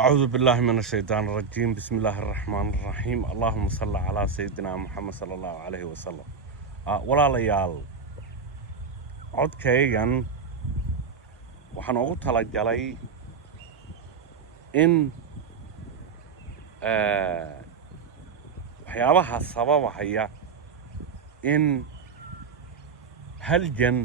أعوذ بالله من الشيطان الرجيم. بسم الله الرحمن الرحيم. اللهم صل على سيدنا محمد صلى الله عليه وسلم. walaalayaal codkaygan waxaan ugu talagalay in waxyaabaha sababaya in halgan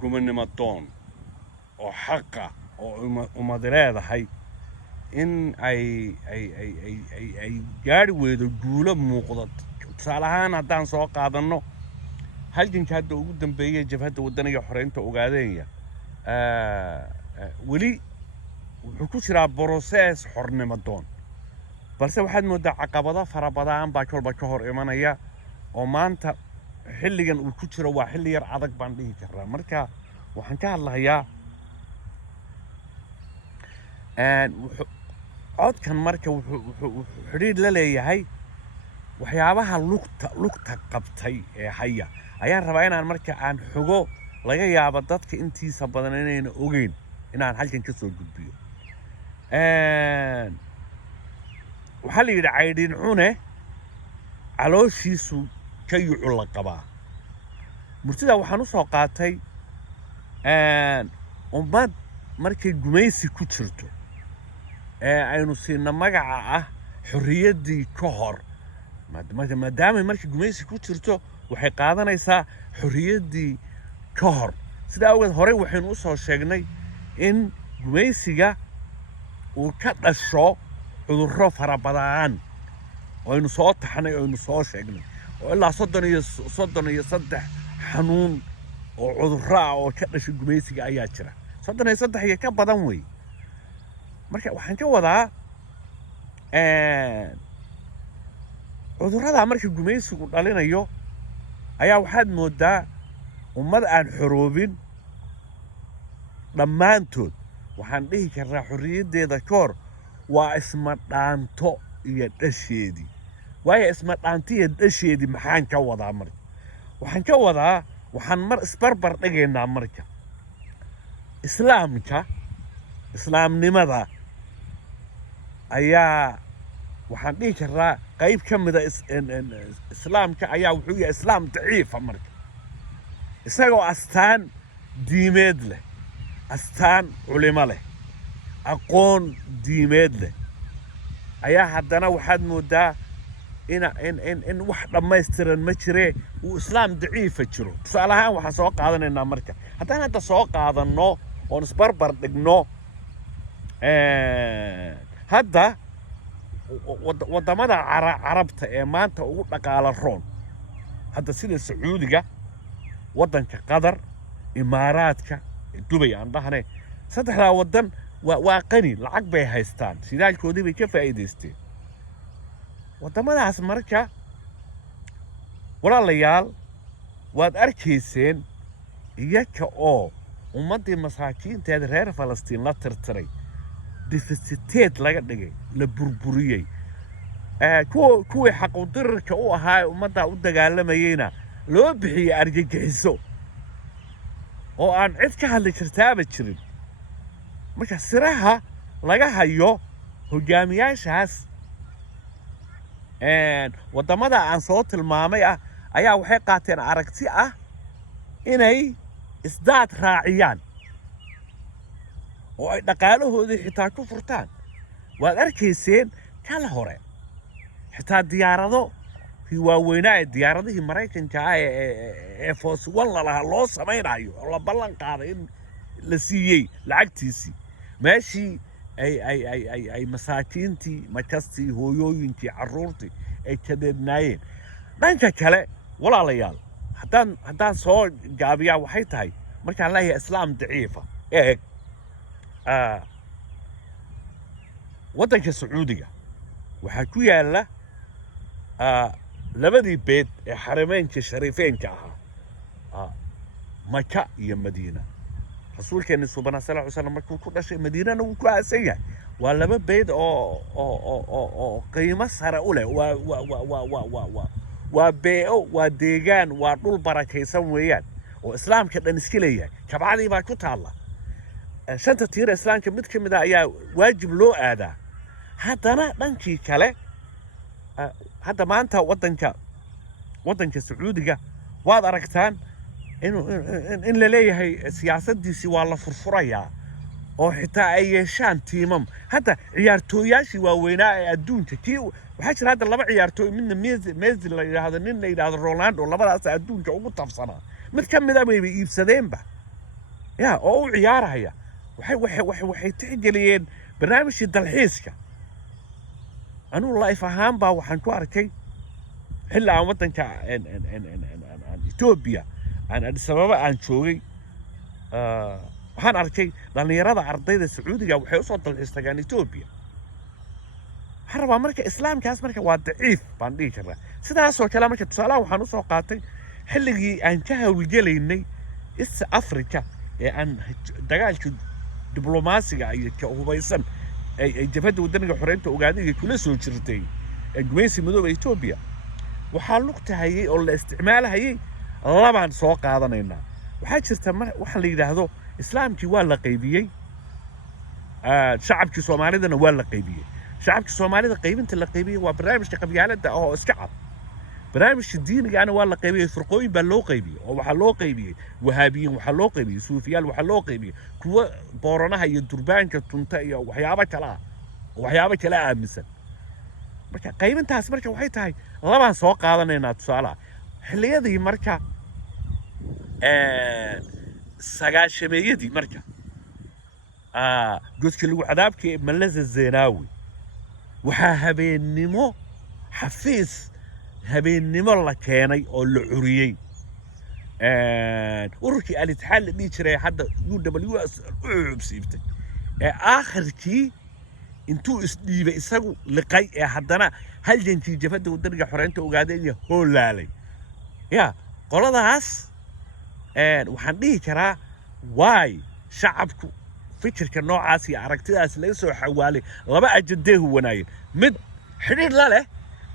gumannimo doon oo xaqa oo ummad leedahay in ay gaari weydo guulo muuqda. tusaale ahaan haddaan soo qaadanno halganka hadda ugu dambeeyay jabhadda wadaniga xoreynta ogaadeenaya weli wuxuu ku jiraa process xornimo doon, balse waxaad moodaa caqabado fara badan baa kolba ka hor imanaya oo maanta xilligan uu ku jiro waa xilli yar adag baan dhihi karaa. marka waxaan ka hadlayaa codkan marka wuxuu xidhiidh la leeyahay waxyaabaha lugta qabtay ee haya. ayaan rabaa inaan marka aan xogo laga yaabo dadka intiisa badan inayna ogeyn inaan halkan ka soo gudbiyo. waxaa la yidhi caydhin cune calooshiisu ka yucu la qabaa. murtida waxaan u soo qaatay ummad markay gumaysi ku jirto aynu siina magaca ah xorriyaddii ka hor, maadaama markii gumaysi ku jirto waxay qaadanaysaa xorriyaddii ka hor. sidaa awgeed horey waxaynu u soo sheegnay in gumaysiga uu ka dhasho cudurro fara badan oo aynu soo taxnay oo aynu soo sheegnay oo ilaa 33 xanuun oo cudurro ah oo ka dhashay gumaysiga ayaa jira. 33 iyo ka badan wey. marka waxaan ka wadaa cudurrada markii gumaysigu dhalinayo ayaa waxaad moodaa ummad aan xoroobin dhammaantood. waxaan dhihi karnaa xorriyaddeeda ka hor waa isma dhaanto iyo dhasheedii. waayo isma dhaanto iyo dhasheedii maxaan ka wadaa marka? waxaan ka wadaa waxaan mar isbarbar dhigaynaa marka islaamnimada ayaa waxaan dhihi karnaa qayb ka mida islaamka ayaa wuxuu yahay islaam daciifa marka, isagoo astaan diimeed leh, astaan culimo leh, aqoon diimeed leh, ayaa haddana waxaad moodaa in wax dhammaystiran ma jiree uu islaam daciifa jiro. tusaale ahaan waxaan soo qaadanaynaa marka haddaan hadda soo qaadanno oon isbarbar dhigno hadda waddamada carabta ee maanta ugu dhaqaala roon hadda sida sacuudiga, waddanka qatar, imaaraadka, dubay aan dhahnay, saddexdaa waddan waa qani, lacag bay haystaan, shidaalkoodii bay ka faa'iidaysteen. waddamadaas marka walaalayaal waad arkayseen iyaga oo ummaddii masaakiinteeda reer falastiin la tirtiray, defisiteed laga dhigay, la burburiyey. kuwii xaquudirirka u ahaa ee ummaddaa u dagaalamayeyna loo bixiyey argagixiso oo aan cid ka hadli jirtaaba jirin. marka siraha laga hayo hogaamiyaashaas waddamada aan soo tilmaamay ah ayaa waxay qaateen aragti ah inay isdaad raaciyaan oo ay dhaqaalahoodii xitaa ku furtaan. waad arkayseen kala hore xitaa diyaarado waaweynaa ee diyaaradihii maraykanka ah ee Force One lalahaa loo samaynayo oo la ballan qaaday in la siiyey lacagtiisii meeshii ay masaakiintii, makastii, hooyooyinkii, carruurtii ay kadeednaayeen. dhanka kale walaalayaal haddaan soo gaabiyaa waxay tahay markaan leeyahay islaam daciifa eeg waddanka sacuudiga waxaa ku yaalla labadii beed ee xarameynka shariifeynka ahaa maka iyo madiina. rasuulkeeni subhana sallallahu alayhi wasallam markuu ku dhashay madiinana wuu ku aasan yahay. waa laba beed oo qiimo sare u leh. waa beeo, waa deegaan, waa dhul barakaysan weeyaan oo islaamka dhan iska leeyahay. kabcadii baa ku taalla. shanta tiir islaamka mid ka mid ah ayaa waajib loo aadaa haddana dhankii kale hadda maanta waddanka Sacuudiga waad aragtaan in la leeyahay siyaasaddiisii waa la furfurayaa oo xitaa ay yeeshaan tiimam hadda ciyaartooyaashii waaweynaa ee adduunka kii waxaa jira hadda laba ciyaartooy midna Messi la yiraahdo nin la yiraahdo Ronaldo labadaas adduunka ugu tafsanaa mid ka mid ah bay iibsadeenba ya oo u ciyaaraya waxay tixgeliyeen barnaamijkii dalxiiska anuu life ahaan baa waxaan ku arkay xilli aan waddanka Ethiopia aan Addis Ababa aan joogay waxaan arkay dhalinyarada ardayda Sacuudiga waxay u soo dalxiistagaan Ethiopia waxaan rabaa marka islaamkaas marka waa daciif baan dhihi karaa sidaasoo kale marka tusaalaha waxaan u soo qaatay xilligii aan ka hawlgelaynay East Africa ee aan dagaalka diblomaasiga iyo ka hubaysan ay jabhadda waddanka xoreynta ogaadayga kula soo jirtay gumaysi madooba Ethiopia waxaa lugtahayay oo la isticmaalahayay labaan soo qaadanaynaa waxaa jirta waxa la yiraahdo islaamkii waa la qaybiyay shacabkii Soomaalidana waa la qaybiyay shacabkii Soomaalida qaybinta la qaybiyay waa barnaamijka qabyaaladda oo iska cad barnaamijka diiniga ana waa la qaybiyay firqooyin baa loo qaybiyay oo waxa loo qaybiyay wahaabiyin waxa loo qaybiyay suufiyaal waxa loo qaybiyay kuwa booranaha iyo durbaanka tunta iyo waxyaabo kale aaminsan marka qaybintaas marka waxay tahay labaan soo qaadanaynaa tusaalaha xilliyadii marka sagaashameeyadii marka godkii lagu cadaabkii Malaz Zeenaawi waxaa habeennimo xafiis habeennimo la keenay oo la curiyey ururkii al-itixaad la dhihi jiray hadda UWS u cubsiibtay aakhirkii intuu isdhiibay isagu liqay haddana haljankii jabhadda waddanka xoreynta ogaaday iyo hoolaalay ya qoladaas waxaan dhihi karaa waay shacabku fikirka noocaas iyo aragtidaas laga soo xawaalay laba ajandee huwanaayeen mid xidhiir la leh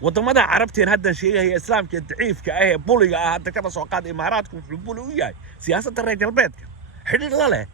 wadamada carabteen hadda sheegaya islaamka daciifka ah ee buliga ah hadda kaba soo qaad imaaraadku wuxuu buli u yahay siyaasadda reer galbeedka xidhiir la leh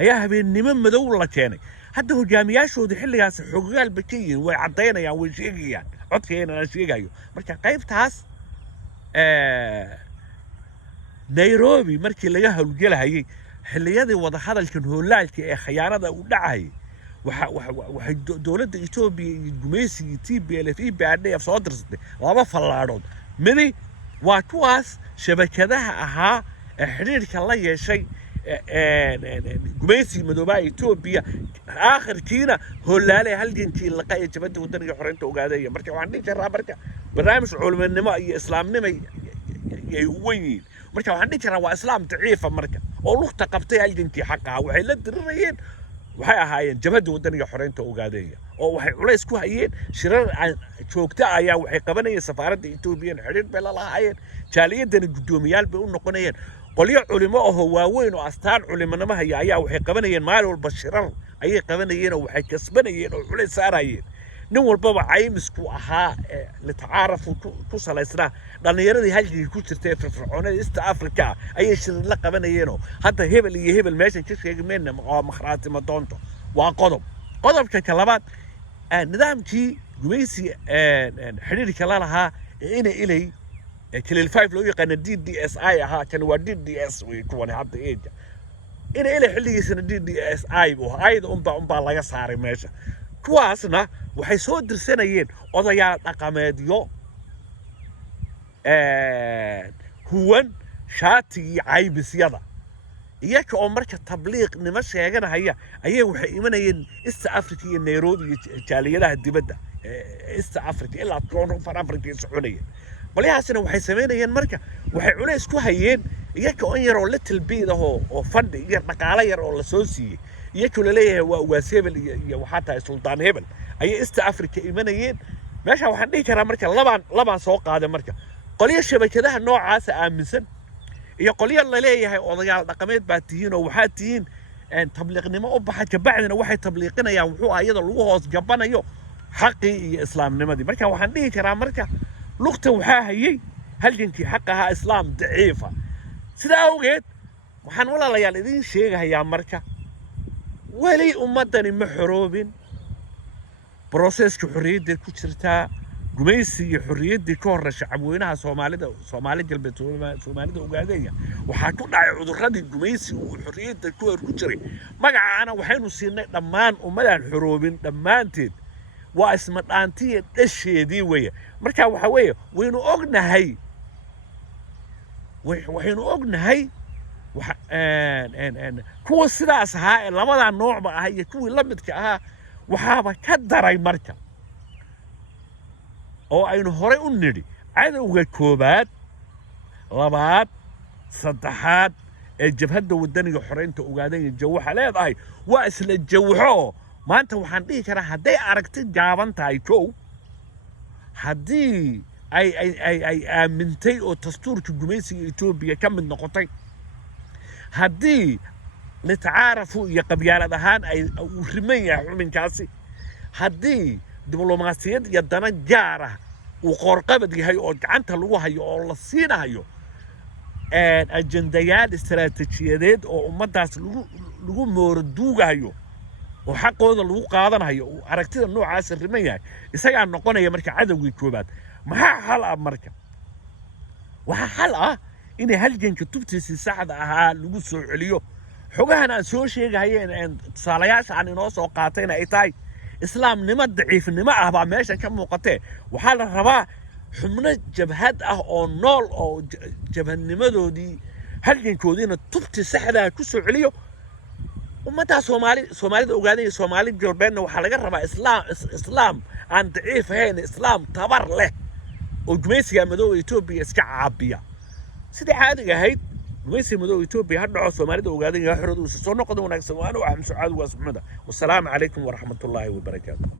ayaa habeennimo madow la keenay hadda hogaamiyaashooda xilligaas xogaal bakiyin way cadeynayaan way sheegayaan codkeena aan sheegayo marka qaybtaas Nairobi markii laga hawlgelahayay xilliyadii wada hadalkan hoolaalka ee khiyaanada u dhacay waxay dawladda Ethiopia iyo gumaysiga TPLF IPRDF soo dirsatay laba fallaadood midi waa kuwaas shabakadaha ahaa ee xiriirka la yeeshay gumaysiga madooba Ethiopia aakhirkiina hoolaalay halgankii laqa ee jabhadda waddanka xoreynta ogaaday marka waxaan dhihi karaa marka barnaamij culimanimo iyo islaamnimo ay weyn marka waxaan dhihi karaa waa islaam daciifa marka oo lugta qabtay halgankii xaqa waxay la dirirayeen waxay ahaayeen jabhadda waddanka xoreynta ogaaday oo waxay culays ku hayeen shirar joogta ayaa waxay qabanayeen safaaradda Ethiopia xiriir bay la lahaayeen jaaliyadana gudoomiyaal bay u noqonayeen qolyo culimo oo waaweyn oo astaan culimanimo haya ayaa waxay qabanayeen maalin walba shirar ayay qabanayeen oo waxay kasbanayeen oo culays saarayeen nin walbaba caymisku ahaa la tacaaruf ku salaysnaa dhalinyaradii halkii ku jirtay firfircoonada East Africa ayay shirar la qabanayeen hadda hebel iyo hebel meeshan ka sheegmeen oo makhraati ma doonto waa qodobka ka labaad nidaamkii gumaysi xiriirka la lahaa inay كليل 5 لو يقنا DDSI ها كان waa DDS way kuwan hadda eega inay xilligiisana DDSI oo ayda unba laga saaray meesha kuwaasna waxay soo dirsanayeen odayaal dhaqameedyo huwan shaati caybisyada iyaga oo marka tabliiq nima sheeganaya ayay waxay imanayeen East Africa iyo Nairobi jaaliyadaha dibadda East Africa ilaa Koonfur Africa iyo Soomaaliya qoliyaasina waxay sameynayeen marka waxay culays ku hayeen iyaga oo yar oo little bit oo fund iyo dhaqaale yar oo la soo siiyay iyaga oo leeyahay waa Sebel iyo waxa tahay Sultan Hebel ayay East Africa imanayeen meesha waxaan dhihi karaa marka labaan soo qaaday marka qoliya shabakadaha noocaas aaminsan iyo qoliya la leeyahay odayaal dhaqameed baa tihiin oo waxa tihiin tabliiqnimo u baxa kabacdina waxay tabliiqinayaan wuxuu ayada lagu hoos gabanayo xaqii iyo islaamnimadii marka waxaan dhihi karaa marka لغته وحاهي هل جنكي حقها إسلام ضعيفة سيدا أوجد وحن ولا ليال إذن شيء هي مركا ولي أمتني محروبين بروسيس كحرية كشرتها جميسي حرية كهر شعبوينها صومالي جلبت صومالي وقاعدين وحكون على عذرات جميسي وحرية كهر كشري ما أنا وحين وسينا دمان وملا الحروبين دمانتين واسمت أنتي الشيء دي ويا مركا وحويه وينو أغنى هاي وحينو أغنى هاي كوا سلاس هاي لما النوع بقى هي كوا لمدك وحابة كدري مركا أو أينو هوري أنري عدو كوبات لبات صدحات الجبهة ودني حرين تقعدين الجوحة لا ضاي واسل الجوحة ما أنت وحندي كره هدي أركت جابن تايكو هدي أي آمنتي أو تستور كجميسي إثيوبيا كم من نقطة هدي نتعارفوا يا قبيلة دهان أي ورمية من كاسي هدي دبلوماسية يدنا جارة وقرقبة دي هاي أو عنت لوها هاي أو الصينة هايو الأجنديات الاستراتيجيات أو أمتاس لو موردوغا هايو وحقودا لو قادanayo aragtida noocaas rimayay isaga noqonaya marka cadawgi koobaad maxaa xal ah marka waxa xal ah in halganka tubtiisa saxda ah lagu soo celiyo xogahan aan soo sheegayeen tusaalayaasha aan inoo soo qaatayna ay tahay islaamnimo daciifnimo ah baa meesha ka muuqatay waxa la rabaa xubno jabhad ah oo nool oo jabhadnimadoodii halgankoodiina tubtiisa saxda ah ku soo celiyo ومتى صومالي أوغادي صومالي جوربين وحلقة ربع إسلام عن ضعيف هين إسلام تبر له وجميسي مدو إثيوبيا إسكع عبية سيدي حاجة هيد جميسي مدو إثيوبيا هرنع صومالي أوغادي يحرد وسنقدم ونكسب وأنا وأحمد سعاد واسمه والسلام عليكم ورحمة الله وبركاته.